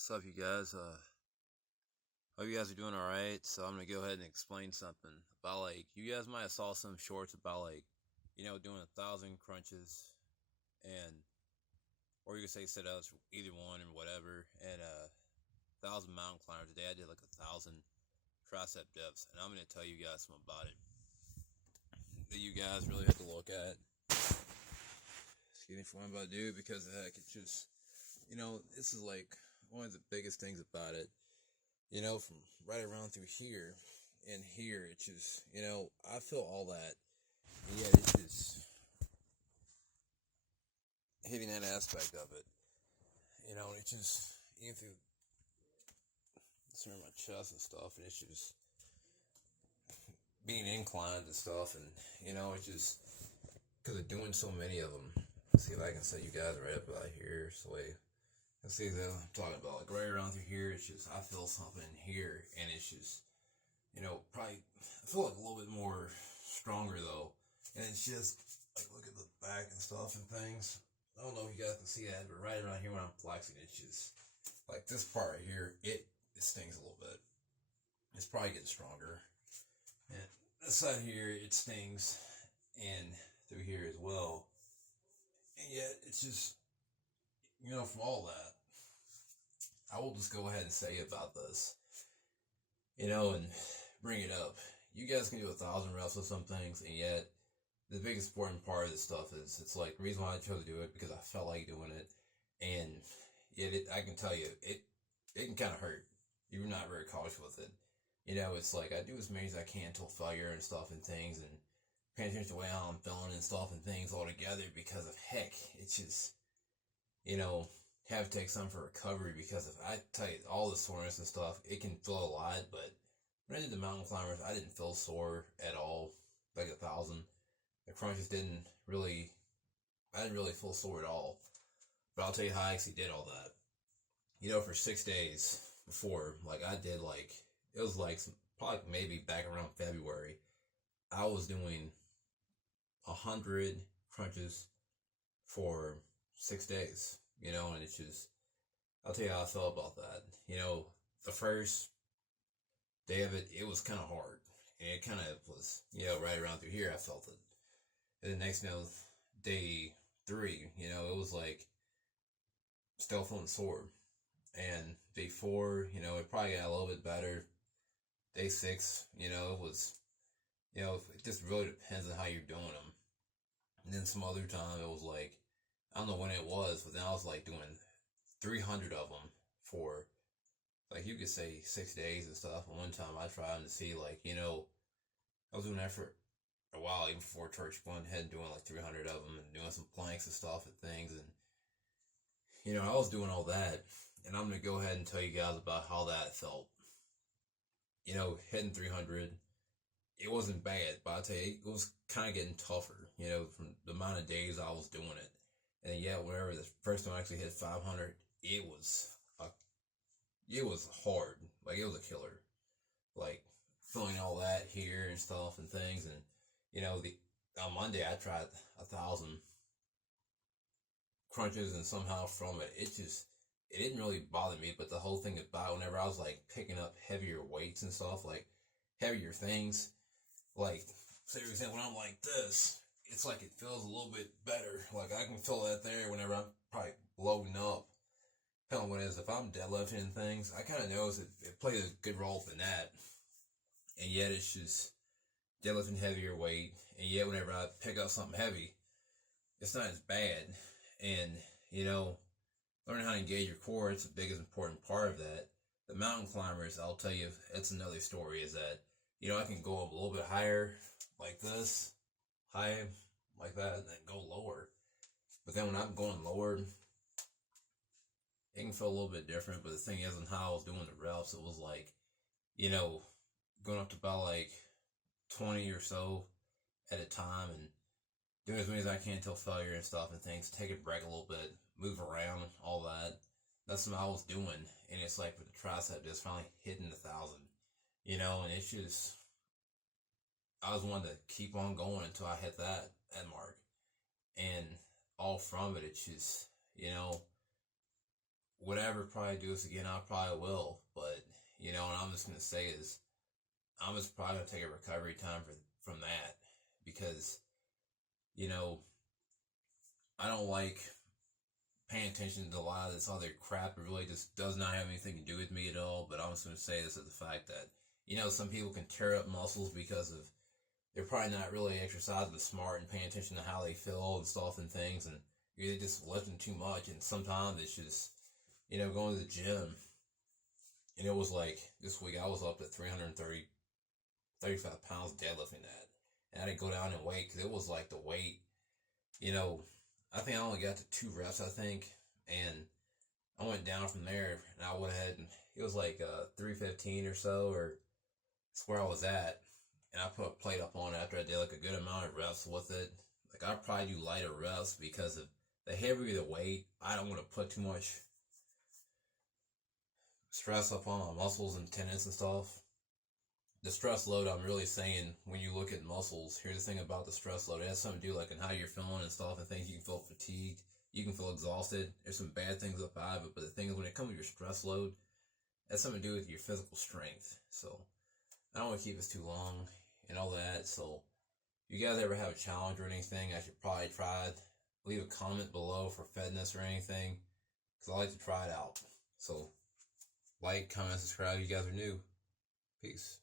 What's up, you guys? Hope you guys are doing all right. So I'm gonna go ahead and explain something about you guys might have saw some shorts about doing 1,000 crunches and or you could say sit ups, either one or whatever, and 1,000 mountain climbers. Today I did like 1,000 tricep dips, and I'm gonna tell you guys something about it that you guys really have to look at. Excuse me for what I'm about to do because heck, it's just this is like one of the biggest things about it. From right around through here and here, it's just, I feel all that. And yet it's just hitting that aspect of it. It's just, even through my chest and stuff, and it's just being inclined and stuff, and, it's just, because of doing so many of them. Let's see if I can set you guys right up about here, so let's see that I'm talking about, like right around through here, it's just, I feel something in here, and it's just, probably, I feel like a little bit more stronger though. And it's just, like, look at the back and stuff and things. I don't know if you guys can see that, but right around here when I'm flexing, it's just, like this part right here, it stings a little bit. It's probably getting stronger. And this side here, it stings, and through here as well. And yet, it's just, from all that, I will just go ahead and say about this, and bring it up. You guys can do 1,000 reps with some things, and yet the biggest important part of this stuff is it's like the reason why I chose to do it because I felt like doing it, and yet I can tell you it can kind of hurt. You're not very cautious with it. It's like I do as many as I can till failure and stuff and things, and paying attention to the way I'm feeling and stuff and things all together because of heck, it's just have to take some for recovery because if I tell you all the soreness and stuff, it can feel a lot, but when I did the mountain climbers, I didn't feel sore at all, like 1,000. The crunches I didn't really feel sore at all. But I'll tell you how I actually did all that. For 6 days before, like I did it was like probably maybe back around February, I was doing 100 crunches for 6 days, and it's just, I'll tell you how I felt about that. The first day of it, it was kind of hard. And it kind of was, right around through here, I felt it. And the next, day 3, it was like, still feeling sore. And day 4, it probably got a little bit better. Day 6, it was, it just really depends on how you're doing them. And then some other time, it was like, I don't know when it was, but then I was like doing 300 of them for, like, you could say 6 days and stuff. And one time I tried to see, I was doing that for a while, even before church, going ahead and doing like 300 of them and doing some planks and stuff and things. And, I was doing all that. And I'm going to go ahead and tell you guys about how that felt. Hitting 300, it wasn't bad, but I'll tell you, it was kind of getting tougher, from the amount of days I was doing it. And yeah, whenever the first time I actually hit 500, it was hard. Like, it was a killer. Like, feeling all that here and stuff and things. And, on Monday, I tried 1,000 crunches, and somehow from it, it didn't really bother me. But the whole thing about whenever I was, like, picking up heavier weights and stuff, like, heavier things, like, say, for example, when I'm like this, it's like it feels a little bit better. Like, I can feel that there whenever I'm probably loading up. Depending on what it is, if I'm deadlifting and things, I kind of notice it plays a good role in that. And yet it's just deadlifting heavier weight. And yet whenever I pick up something heavy, it's not as bad. And, learning how to engage your core, it's the biggest important part of that. The mountain climbers, I'll tell you, it's another story, is that, I can go up a little bit higher, like this, high, like that, and then go lower. But then when I'm going lower, it can feel a little bit different. But the thing is, on how I was doing the reps, it was like, going up to about like 20 or so at a time and doing as many as I can till failure and stuff and things. Take a break a little bit, move around, all that. That's what I was doing. And it's like with the tricep, just finally hitting 1,000, and it's just, I was wanting to keep on going until I hit that mark. And all from it, it's just, would ever probably do this again, I probably will. But, you know, what I'm just going to say is, I'm just probably going to take a recovery time from that. Because, you know, I don't like paying attention to a lot of this other crap. It really just does not have anything to do with me at all. But I'm just going to say this as the fact that, you know, some people can tear up muscles because of they're probably not really exercising smart and paying attention to how they feel and stuff and things, and you're just lifting too much. And sometimes it's just, you know, going to the gym, and it was like this week I was up to 35 pounds deadlifting that, and I didn't go down in weight because it was like the weight, you know, I think I only got to 2 reps, I think, and I went down from there, and I went ahead and it was like 315 or so, or that's where I was at. And I put a plate up on it after I did like a good amount of reps with it. Like I probably do lighter reps because of the heavier the weight, I don't want to put too much stress up on my muscles and tendons and stuff. The stress load, I'm really saying when you look at muscles, here's the thing about the stress load. It has something to do like in how you're feeling and stuff and things. You can feel fatigued, you can feel exhausted. There's some bad things about it, but the thing is when it comes to your stress load, that's something to do with your physical strength. So I don't want to keep this too long and all that. So if you guys ever have a challenge or anything I should probably try it, leave a comment below for fitness or anything, because I like to try it out. So like, comment, subscribe if you guys are new. Peace.